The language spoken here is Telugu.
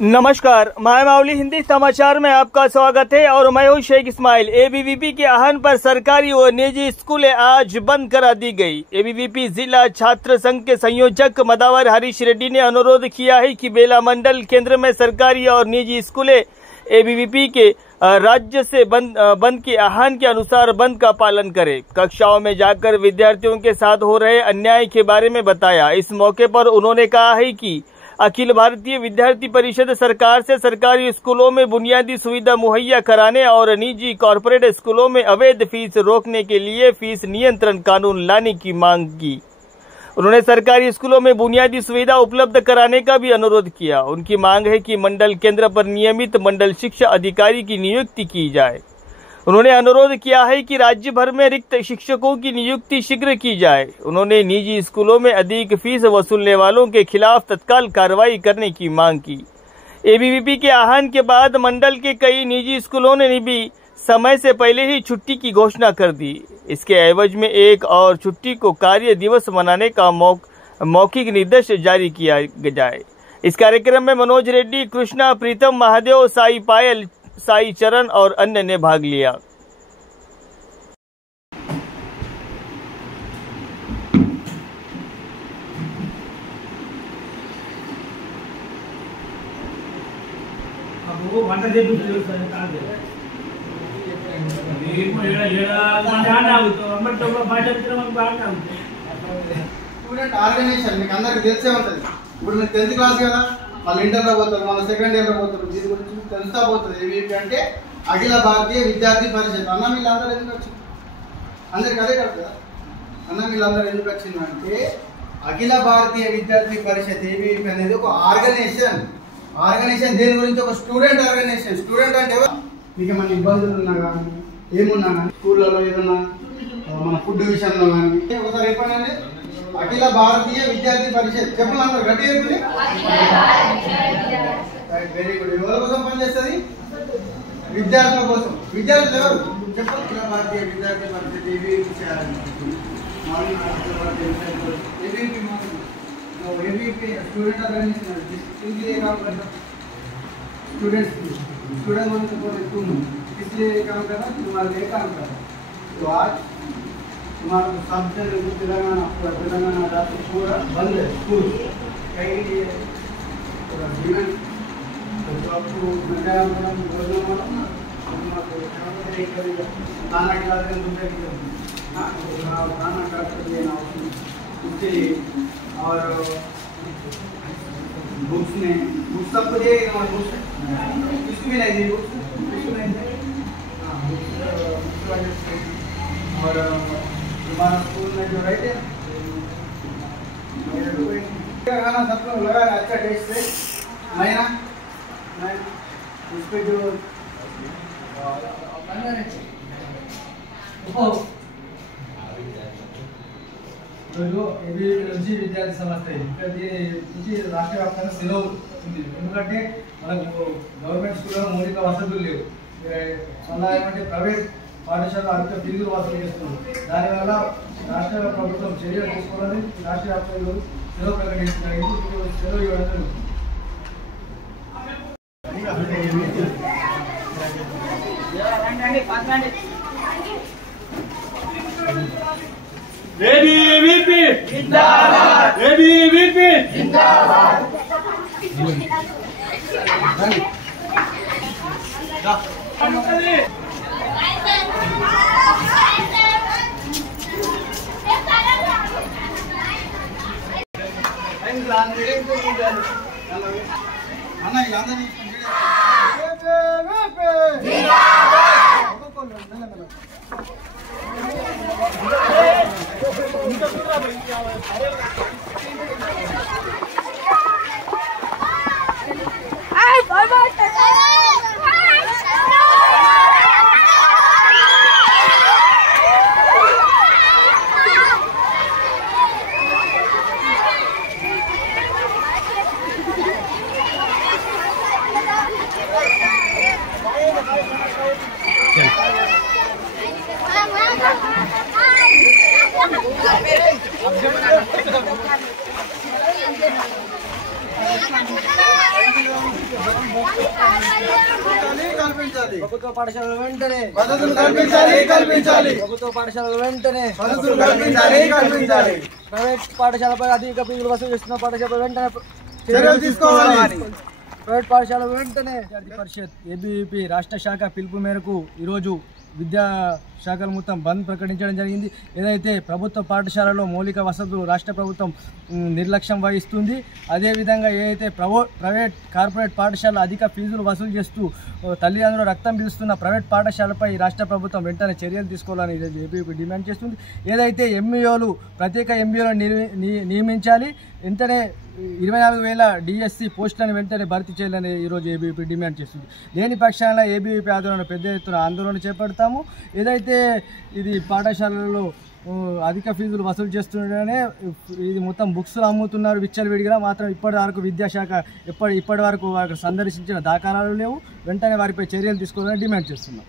नमस्कार, मायमावली हिंदी समाचार में आपका स्वागत है और मैं हूं शेख इस्माइल। एबीवीपी के आह्वान पर सरकारी और निजी स्कूलें आज बंद करा दी गई। एबीवीपी जिला छात्र संघ के संयोजक मदावर हरीश रेड्डी ने अनुरोध किया है कि बेला मंडल केंद्र में सरकारी और निजी स्कूलें एबीवीपी के राज्य से बंद के आह्वान के अनुसार बंद का पालन करें। कक्षाओं में जाकर विद्यार्थियों के साथ हो रहे अन्याय के बारे में बताया। इस मौके पर उन्होंने कहा है कि अखिल भारतीय विद्यार्थी परिषद सरकार से सरकारी स्कूलों में बुनियादी सुविधा मुहैया कराने और निजी कॉरपोरेट स्कूलों में अवैध फीस रोकने के लिए फीस नियंत्रण कानून लाने की मांग की। उन्होंने सरकारी स्कूलों में बुनियादी सुविधा उपलब्ध कराने का भी अनुरोध किया। उनकी मांग है कि मंडल केंद्र पर नियमित मंडल शिक्षा अधिकारी की नियुक्ति की जाए। उन्होंने अनुरोध किया है कि राज्य भर में रिक्त शिक्षकों की नियुक्ति शीघ्र की जाए। उन्होंने निजी स्कूलों में अधिक फीस वसूलने वालों के खिलाफ तत्काल कार्रवाई करने की मांग की। एबीवीपी के आह्वान के बाद मंडल के कई निजी स्कूलों ने भी समय से पहले ही छुट्टी की घोषणा कर दी। इसके एवज में एक और छुट्टी को कार्य दिवस मनाने का मौखिक निर्देश जारी किया जाए। इस कार्यक्रम में मनोज रेड्डी, कृष्णा, प्रीतम, महादेव, साई पायल, साई चरण और अन्य ने भाग लिया। స్టూడెంట్ ఆర్గనైజేషన్ మీకు అందరికి తెలిసే ఉంటుంది. ఇప్పుడు మీరు 10th క్లాస్ కదా, మళ్ళీ ఇంటర్లో పోతారు, మళ్ళీ సెకండ్ ఇయర్లో పోతారు. దీని గురించి తెలుస్తా పోతుంది. ఏబీపీ అంటే అఖిల భారతీయ విద్యార్థి పరిషత్. అన్న వీళ్ళందరూ ఎందుకు వచ్చింది? అందరికి అదే కదా. అన్న వీళ్ళందరూ ఎందుకు వచ్చిందంటే అఖిల భారతీయ విద్యార్థి పరిషత్ ఏబీపీ అనేది ఒక ఆర్గనైజేషన్. దేని గురించి? ఒక స్టూడెంట్ ఆర్గనైజేషన్. స్టూడెంట్ అంటే మీకు ఏమైనా ఇబ్బందులు ఉన్నా కానీ ఏమున్నా కానీ స్కూళ్ళలో ఏదన్నా మన ఫుడ్ విషయంలో కానీ ఒకసారి చెప్పండి. అఖిల భారతీయ విద్యార్థి పరిషత్ చెప్పండి అందరూ గట్టి చెప్పండి. Very good. ఎవరి కోసం పనిచేస్తుంది? విద్యార్థుల కోసం. విద్యార్థులు ఎవరు చెప్పండి? అఖిల భారతీయ విద్యార్థి పరిషత్ ఏబీపీ स्टूडेंट ऑर्गेनाइजेशन इसलिए काम करता स्टूडेंट होने से पहले तुम इसलिए काम करना तुम्हारे लिए काम करना। तो आज तुम्हारा सब तेलंगाना राज्य पूरा बंद है स्कूल कहीं पूरा जीवन। तो आपको बोलना वाला खाना खिलाते हैं दूसरे की खाना खिलाते देना उसके लिए और बुक्स सबको दिए बुक्स किसको भी नहीं दी बुक्स और तुम्हारा स्कूल में जो रहते हैं खाना सबको लगा अच्छा टेस्ट से महीना उस पर जो నుంచి విద్యార్థి సంస్థ నుంచి రాష్ట్ర వ్యాప్తంగా సెలవు ఉంది. ఎందుకంటే మనకు గవర్నమెంట్ స్కూల్లో మౌలిక వసతులు లేవు. మళ్ళీ ఏమంటే ప్రైవేట్ పాఠశాలలో అధిక ఫీజులు వసూలు చేస్తున్నారు. దానివల్ల రాష్ట్ర ప్రభుత్వం చర్యలు తీసుకోవాలని రాష్ట్ర వ్యాప్తంగా సెలవు ప్రకటిస్తున్నారు. సెలవు ఇవ్వడం एबीवीपी जिंदाबाद, एबीवीपी जिंदाबाद। కల్పించాలి. ప్రభుత్వ పాఠశాలలు వెంటనే వసతులు కల్పించాలి. ప్రభుత్వ పాఠశాలలు వెంటనే వసతులు కల్పించాలి. ప్రైవేట్ పాఠశాలపై అధిక ఫీజులు వసూలు చేస్తున్న పాఠశాలపై వెంటనే చర్యలు తీసుకోవాలి. ప్రైవేట్ పాఠశాల వెంటనే విద్యార్థి పరిషత్ ఏబీవీపీ రాష్ట్ర శాఖ పిలుపు మేరకు ఈరోజు విద్యా శాఖలు మొత్తం బంద్ ప్రకటించడం జరిగింది. ఏదైతే ప్రభుత్వ పాఠశాలలో మౌలిక వసతులు రాష్ట్ర ప్రభుత్వం నిర్లక్ష్యం వహిస్తుంది, అదేవిధంగా ఏదైతే ప్రైవేట్ కార్పొరేట్ పాఠశాల అధిక ఫీజులు వసూలు చేస్తూ తల్లిదండ్రులు రక్తం పీలుస్తున్న ప్రైవేట్ పాఠశాలపై రాష్ట్ర ప్రభుత్వం వెంటనే చర్యలు తీసుకోవాలని ఏబీవీపీ డిమాండ్ చేస్తుంది. ఏదైతే ఎంఈఓలు ప్రత్యేక ఎంఈఓలను నియమించాలి, వెంటనే 24,000 డిఎస్సి పోస్టులను వెంటనే భర్తీ చేయాలని ఈరోజు ఏబీవీపీ డిమాండ్ చేస్తుంది. లేని పక్షాన ఏబీవీపీ ఆధ్వర్యంలో పెద్ద ఎత్తున ఆందోళన చేపడతాము. ఏదైతే ఇది పాఠశాలల్లో అధిక ఫీజులు వసూలు చేస్తుండగానే ఇది మొత్తం బుక్స్లు అమ్ముతున్నారు విచ్చలవిడిగా, మాత్రం ఇప్పటి వరకు విద్యాశాఖ ఇప్పటి వరకు సందర్శించిన దాఖలాలు లేవు. వెంటనే వారిపై చర్యలు తీసుకోవాలని డిమాండ్ చేస్తున్నాం.